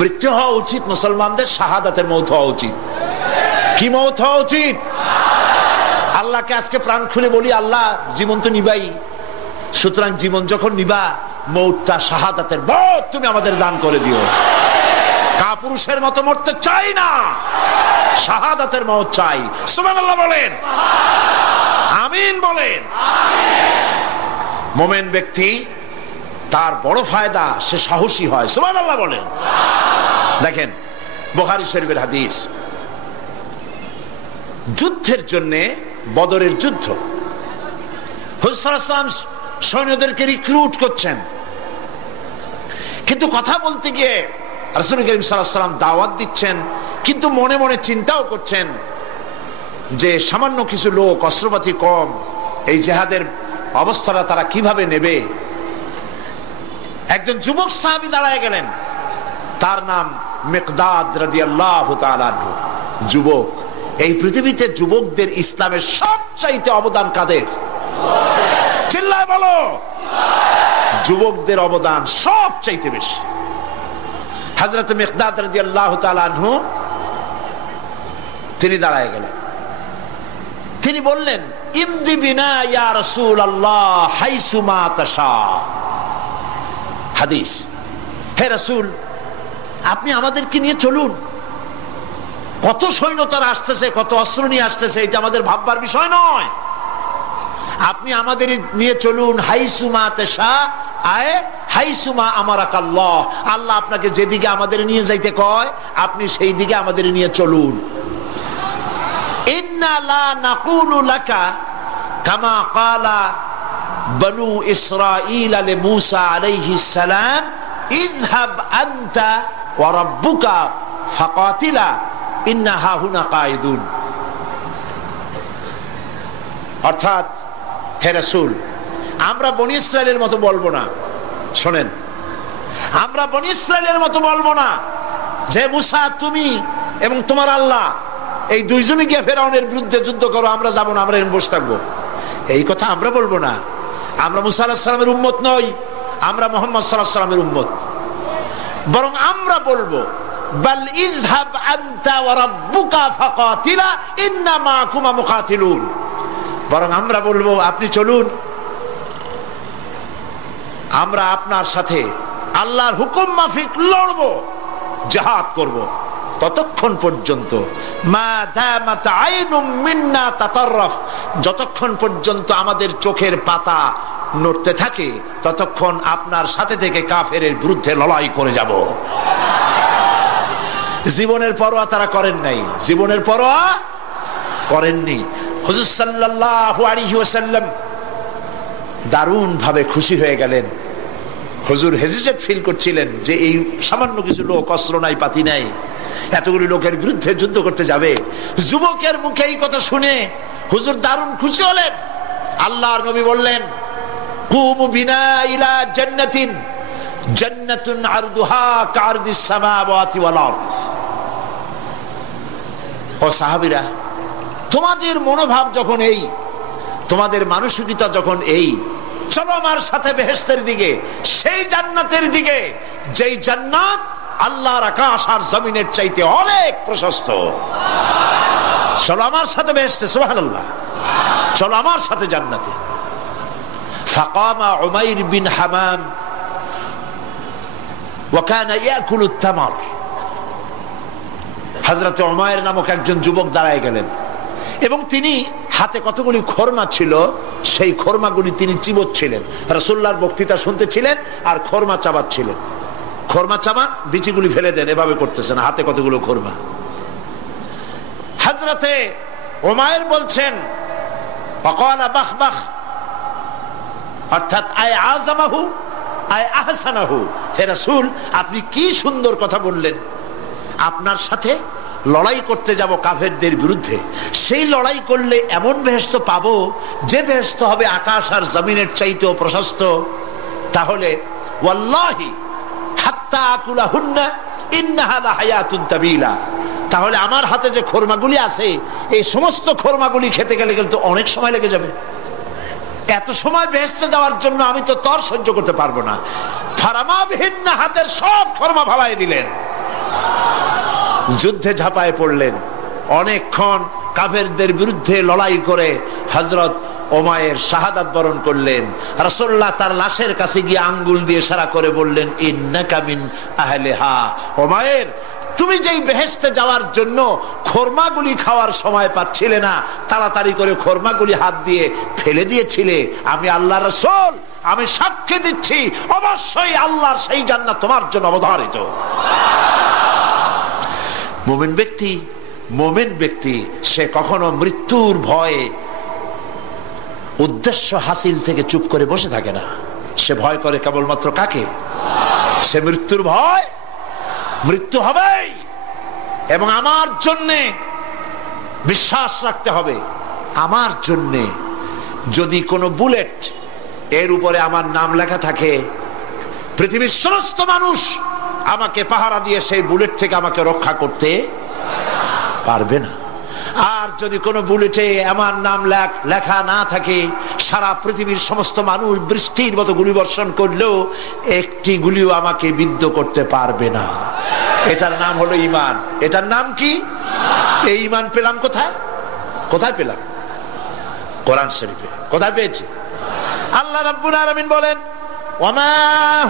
মৃত্যু হওয়া উচিত মুসলমানদের শাহাদাতের মৌত হওয়া উচিত। কি মৌত হওয়া উচিত? আল্লাহকে আজকে প্রাণ খুলে বলি, আল্লাহ জীবন তো নিবাই, সুতরাং জীবন যখন নিবা, মৌতটা শাহাদাতের মৌত তুমি আমাদের দান করে দিও। কাপুরুষের মতো মরতে চাই না, শাহাদাতের মৌত চাই। সুবহানাল্লাহ বলেন, আমিন বলেন। মুমিন ব্যক্তি তার বড় ফায়দা, সে সাহসী হয়। সুবহানাল্লাহ বলেন। দেখেন বুখারী শরীফের হাদিস, যুদ্ধের জন্য, বদরের যুদ্ধ, হুজুর সাল্লাল্লাহু আলাইহি ওয়াসাল্লাম সৈন্যদেরকে রিক্রুট করছেন, কিন্তু কথা বলতে গিয়ে রাসূল করিম সাল্লাল্লাহু আলাইহি ওয়াসাল্লাম দাওয়াত দিচ্ছেন, কিন্তু মনে মনে চিন্তাও করছেন যে সামান্য কিছু লোক, অস্ত্রপাতি কম, এই জিহাদের অবস্থাটা তারা কিভাবে নেবে। একজন যুবক সাহাবী দাঁড়ায় গেলেন, তার নাম মিকদাদ রাদিয়াল্লাহু তাআলা আনহু। যুবক, এই পৃথিবীতে যুবকদের ইসলামের সবচাইতে অবদান কাদের? চিল্লায় বলো। যুবকদের অবদান সবচাইতে বেশি। হযরত মিকদাদ রাদিয়াল্লাহু তাআলা আনহু তিনি দাঁড়ায় গেলেন, তিনি বললেন, ইমদি বিনা ইয়া রাসূলুল্লাহ হাইসুমা তাশা। হাদিস, হে রাসূল, আপনি আমাদেরকে নিয়ে চলুন। কত সৈন্য তারা আসতেছে, কত অস্ত্র নিয়ে আসতেছে, এটা আমাদের ভাববার বিষয় নয়। আপনি আমাদের নিয়ে চলুন, হাইসুমা তাশা আয় হাইসুমা আমারাকাল্লাহ। আল্লাহ আপনাকে যেদিকে আমাদের নিয়ে যাইতে কয়, আপনি সেই দিকে আমাদের নিয়ে চলুন। ইন্না লা নাকুলু লাকা কামা ক্বালা বনু ইসরাঈল লি মূসা আলাইহিস সালাম, ইযহাব আনতা ওয়া রাব্বুকা ফাকাতিলা ইন্না হাহুনা কাঈদুন। অর্থাৎ, হে রাসূল, আমরা বনি ইসরাইলের মতো বলবো না। শোনেন, আমরা বনি ইসরাইলের মতো বলবো না যে মূসা তুমি এবং তোমার আল্লাহ এই দুইজনে গিয়ে ফেরাউনের বিরুদ্ধে যুদ্ধ করো, আমরা যাবো না, আমরা এখানে বসে থাকবো। এই কথা আমরা বলবো না। আমরা মূসা আলাইহিস সালামের উম্মত নই, আমরা মুহাম্মদ সাল্লাল্লাহু আলাইহি ওয়াসাল্লামের উম্মত। বরং আমরা বলবো, বাল ইযহাব আনতা ওয়া রাব্বুকা ফাকাতিলা ইন্না মাআকুমা মুকাতিলুন। বরং আমরা বলবো, আপনি চলুন, আমরা আপনার সাথে আল্লাহর হুকুম মাফিক লড়বো, জিহাদ করব। ততক্ষণ পর্যন্ত মা দামাত আইনুম মিন্না তাতাররাফ, যতক্ষণ পর্যন্ত আমাদের চোখের পাতা নড়তে থাকে, ততক্ষণ আপনার সাথে থেকে কাফেরের বিরুদ্ধে লড়াই করে যাব। জীবনের পরোয়া তারা করেন নাই, জীবনের পরোয়া করেননি। হুজুর সাল্লাল্লাহু আলাইহি ওয়াসাল্লাম দারুণ ভাবে খুশি হয়ে গেলেন। হুজুর হেজিটেট ফিল করছিলেন যে এই সামান্য কিছু লোক, অস্ত্র নাই, পাতি নাই, এতগুলি লোকের বিরুদ্ধে যুদ্ধ করতে যাবে। যুবকের মুখে এই কথা শুনে হুজুর দারুণ খুশি হলেন। আল্লাহর নবী বললেন, কুমু বিনা ইলা জান্নাতিন জান্নাতুন আরদুহা কারদিস সামাওয়াতি ওয়াল আরদ। ও সাহাবীরা, তোমাদের মনোভাব যখন এই, তোমাদের মানসিকতা যখন এই, চলো আমার সাথে বেহেশতের দিকে, সেই জান্নাতের দিকে যেই জান্নাত আল্লাহর আকাশ আর জমিনের চাইতে অনেক প্রশস্ত। চলো আমার সাথে বেহেশতে, সুবহানাল্লাহ, চলো আমার সাথে জান্নাতে। ফাকামা উমাইর বিন হামাম ওয়া কানা ইয়াকুলু তামার। হযরত উমাইর নামক একজন যুবক দাঁড়ায় গেলেন এবং তিনি হাতে কতগুলি খরমা ছিল, সেই খরমাগুলি তিনি চিবোচ্ছিলেন। রাসূলুল্লাহর বক্তৃতা শুনতেছিলেন আর খরমা চাবাচ্ছিলেন। খরমা চাবান, বিচিগুলি ফেলে দেন, এভাবে করতেছেন, হাতে কতগুলো খরমা। হযরতে উমাইর বলছেন, ফাকালা বাখ বাখ, অর্থাৎ আয় আযমাহু আয় আহসানাহু। হে রাসূল, আপনি কি সুন্দর কথা বললেন। আপনার সাথে লড়াই করতে যাব কাফেরদের বিরুদ্ধে, সেই লড়াই করলে এমন বেহেশত পাবো যে বেহেশত হবে আকাশ আর জমিনের চাইতেও প্রশস্ত। তাহলে ওয়াল্লাহি হাত্তা আকুলাহুন্না ইন্নাহা লাহায়াতুন তাবিলা। তাহলে আমার হাতে যে খরমাগুলি আছে, এই সমস্ত খরমাগুলি খেতে গেলে কিন্তু অনেক সময় লেগে যাবে। এত সময় বেহেশতে যাওয়ার জন্য আমি তো তর সহ্য করতে পারবো না। ফারামা বিহিন্না, হাতের সব খরমা ফালাই দিলেন। যুদ্ধে ঝাঁপায় পড়লেন। অনেকক্ষণ কাফেরদের বিরুদ্ধে লড়াই করে হযরত ওমায়ের শাহাদাত বরণ করলেন। রাসূলুল্লাহ তার লাশের কাছে গিয়ে আঙ্গুল দিয়ে ইশারা করে বললেন, ইন্নাকা মিন আহলিহা। ওমায়ের, তুমি যেই বেহেশতে যাওয়ার জন্য খোরমাগুলি খাওয়ার সময় পাচ্ছিলে না, তাড়াতাড়ি করে খোরমাগুলি হাত দিয়ে ফেলে দিয়েছিলে, আমি আল্লাহর রাসূল, আমি সাক্ষী দিচ্ছি অবশ্যই আল্লাহর সেই জান্নাত তোমার জন্য অবধারিত। মুমিন ব্যক্তি সে কখনো মৃত্যুর ভয়ে উদ্দেশ্য হাসিল থেকে চুপ করে বসে থাকে না। সে ভয় করে কেবলমাত্র কাকে? সে মৃত্যুর ভয়, মৃত্যু হবেই এবং আমার জন্যে বিশ্বাস রাখতে হবে। আমার জন্যে যদি কোনো বুলেট এর উপরে আমার নাম লেখা থাকে, পৃথিবীর সমস্ত মানুষ আমাকে পাহারা দিয়ে সেই বুলেট থেকে আমাকে রক্ষা করতে পারবে না। আর যদি কোনো বুলেটে আমার নাম লেখা না থাকে, সারা পৃথিবীর সমস্ত মানুষ বৃষ্টির মতো গুলি বর্ষণ করলেও একটি গুলিও আমাকে বিদ্ধ করতে পারবে না। এটার নাম হলো ঈমান। এটার নাম কি? এই ঈমান পেলাম কোথায়? কোথায় পেলাম? কোরআন শরীফে। কোথায় পেয়েছি? আল্লাহ রাব্বুল আলামিন বলেন, ওয়ামা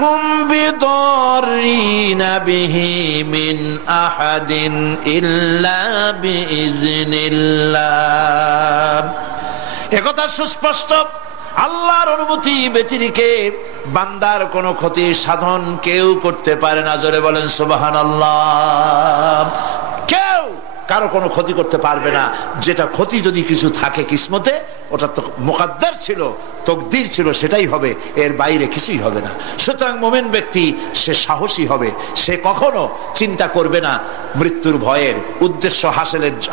হুম বিদরিনা বিহি মিন আহাদিন ইল্লা বিইজনিল্লাহ। একথা সুস্পষ্ট, আল্লাহর অনুমতি ব্যতিরেকে বান্দার কোনো ক্ষতি সাধন কেউ করতে পারে না। জোরে বলেন সুবহানাল্লাহ। কেউ কারো কোনো ক্ষতি করতে পারবে না। যেটা ক্ষতি যদি কিছু থাকে কিসমতে, ওটা তো মুকদ্দার ছিল, তকদির ছিল, সেটাই হবে, এর বাইরে কিছুই হবে না। সুতরাং মুমিন ব্যক্তি সে সাহসী হবে। সে কখনো চিন্তা করবে না মৃত্যুর ভয়ের। উদ্দেশ্য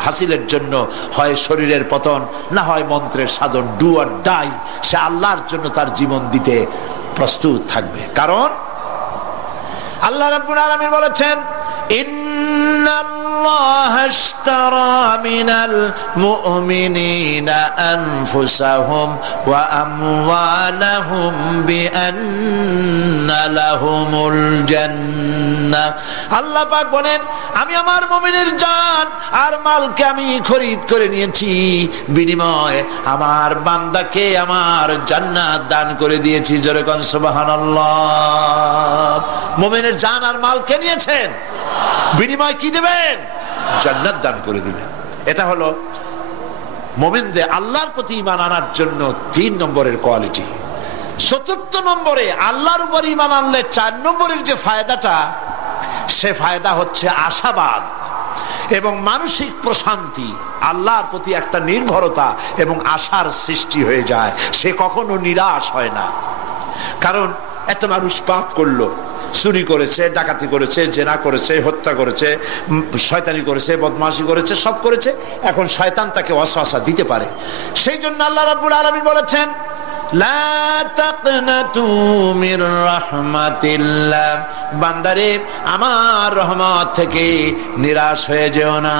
হাসিলের জন্য হয় শরীরের পতন, না হয় মন্ত্রের সাধন, ডু অর ডাই। সে আল্লাহর জন্য তার জীবন দিতে প্রস্তুত থাকবে। কারণ আল্লাহ রাব্বুল আলামিন বলেছেন, ইন্নাল্লাহা আশতারা মিনাল মুমিনিনা আনফুসাহুম ওয়া আমওয়ালাহুম বিআন্না লাহুমুল জান্নাহ। আল্লাহ পাক বলেন, আমি আমার মুমিনের জান আর মালকে আমি খরিদ করে নিয়েছি, বিনিময়ে আমার বান্দাকে আমার জান্নাত দান করে দিয়েছি। জোরে কোন সুবহানাল্লাহ। মুমিনের জান আর মালকে নিয়েছেন, বিনিময় কি দিবেন? জান্নাত দান করে দিবেন। এটা হলো মুমিনদের আল্লাহর প্রতি ঈমান আনার জন্য 3 নম্বরের কোয়ালিটি। 4th নম্বরে আল্লাহর উপর ঈমান আনলে 4 নম্বরের যে ফায়দাটা, সে ফায়দা হচ্ছে আশাবাদ এবং মানসিক প্রশান্তি। আল্লাহর প্রতি একটা নির্ভরতা এবং আশার সৃষ্টি হয়ে যায়। সে কখনো নিরাশ হয় না। কারণ একটা মানুষ পাপ করলো, চুরি করেছে, ডাকাতি করেছে, জেনা করেছে, হত্যা করেছে, শয়তানি করেছে, বদমাশি করেছে, সব করেছে। এখন শয়তান তাকে ওয়াসওয়াসা দিতে পারে। সেই জন্য আল্লাহ রাব্বুল আলামিন বলেছেন, লা তাকনাতু মির রাহমাতিল্লাহ। বান্দারে, আমার রহমত থেকে নিরাশ হয়ে যেও না।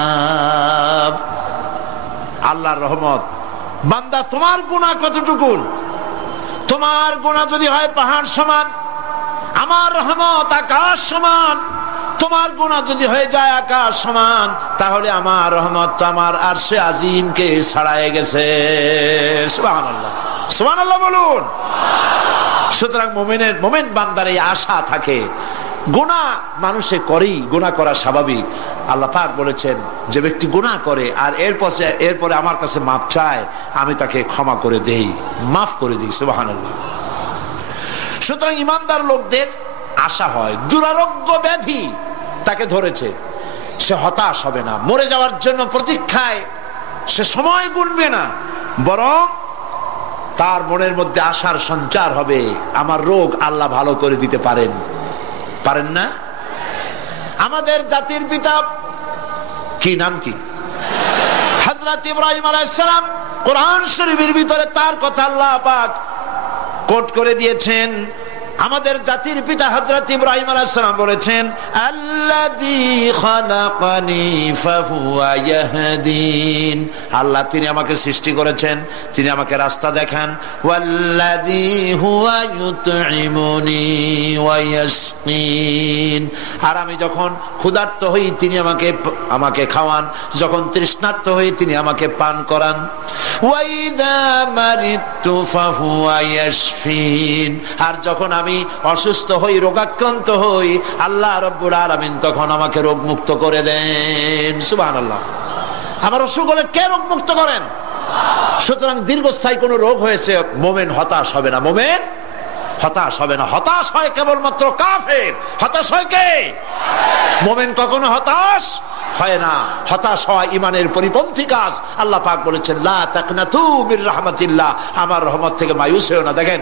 আল্লাহর রহমত। বান্দা, তোমার গুনাহ কতটুকু? তোমার গুনাহ যদি হয় পাহাড় সমান, আমার রহমত আকাশ সমান। তোমার গুনাহ যদি হয়ে যায় আকাশ সমান, তাহলে আমার রহমত তো আমার আরশে আজিমকে ছাড়ায় গেছে। সুবহানাল্লাহ, সুবহানাল্লাহ বলুন। সুতরাং মুমিন বান্দার এই আশা থাকে। গুনাহ মানুষে করেই, গুনাহ করা স্বাভাবিক। আল্লাহ পাক বলেছেন, যে ব্যক্তি গুনাহ করে আর এরপরে আমার কাছে মাফ চায়, আমি তাকে ক্ষমা করে দেই, মাফ করে দিই। সুবহানাল্লাহ। সুতরাং ইমানদার লোকদের আশা হয়, দুরারোগ্য ব্যাধি তাকে ধরেছে, সে হতাশ হবে না। মরে যাওয়ার জন্য প্রতীক্ষায় সে সময় গুনবে না, বরং তার মনের মধ্যে আশার সঞ্চার হবে, আমার রোগ আল্লাহ ভালো করে দিতে পারেন। পারেন না? আমাদের জাতির পিতা কি নাম কি? হযরত ইব্রাহিম আলাইহিস সালাম। কোরআন শরীফের ভিতরে তার কথা আল্লাহ পাক কোট করে দিয়েছেন। আমাদের জাতির পিতা হযরত ইব্রাহিম আলাইহিস সালাম বলেছেন, ওয়াল্লাযী খালাকানি ফাহুয়া ইয়াহদিন, আল্লাহ তিনি আমাকে সৃষ্টি করেছেন, তিনি আমাকে রাস্তা দেখান। ওয়াল্লাযী হুয়া ইউতঈমুনি ওয়া ইয়াসকিন, আর আমি যখন ক্ষুধার্ত হই তিনি আমাকে খাওয়ান, যখন তৃষ্ণার্ত হই তিনি আমাকে পান করান। ওয়া ইযা মারিদতু ফাহুয়া ইয়াশফিন, আর যখন আমি অসুস্থ হই, রোগাক্রান্ত হই, আল্লাহ রাব্বুল আলামিন তখন আমাকে রোগ মুক্ত করে দেন। সুবহানাল্লাহ। আমার অসুখ হলে কে রোগ মুক্ত করেন? সুতরাং দীর্ঘস্থায়ী কোন রোগ হয়েছে, মোমেন হতাশ হবে না, মোমেন হতাশ হবে না। হতাশ হয় কেবলমাত্র কাফের। হতাশ হয় কে? মোমেন কখনো হতাশ হয় না। হতাশ হওয়া ইমানের পরিপন্থী কাজ। আল্লাহ পাক বলেছেন লা তাকনাতু মির রাহমাতিল্লাহ, আমার রহমত থেকে মায়ুস হও না। দেখেন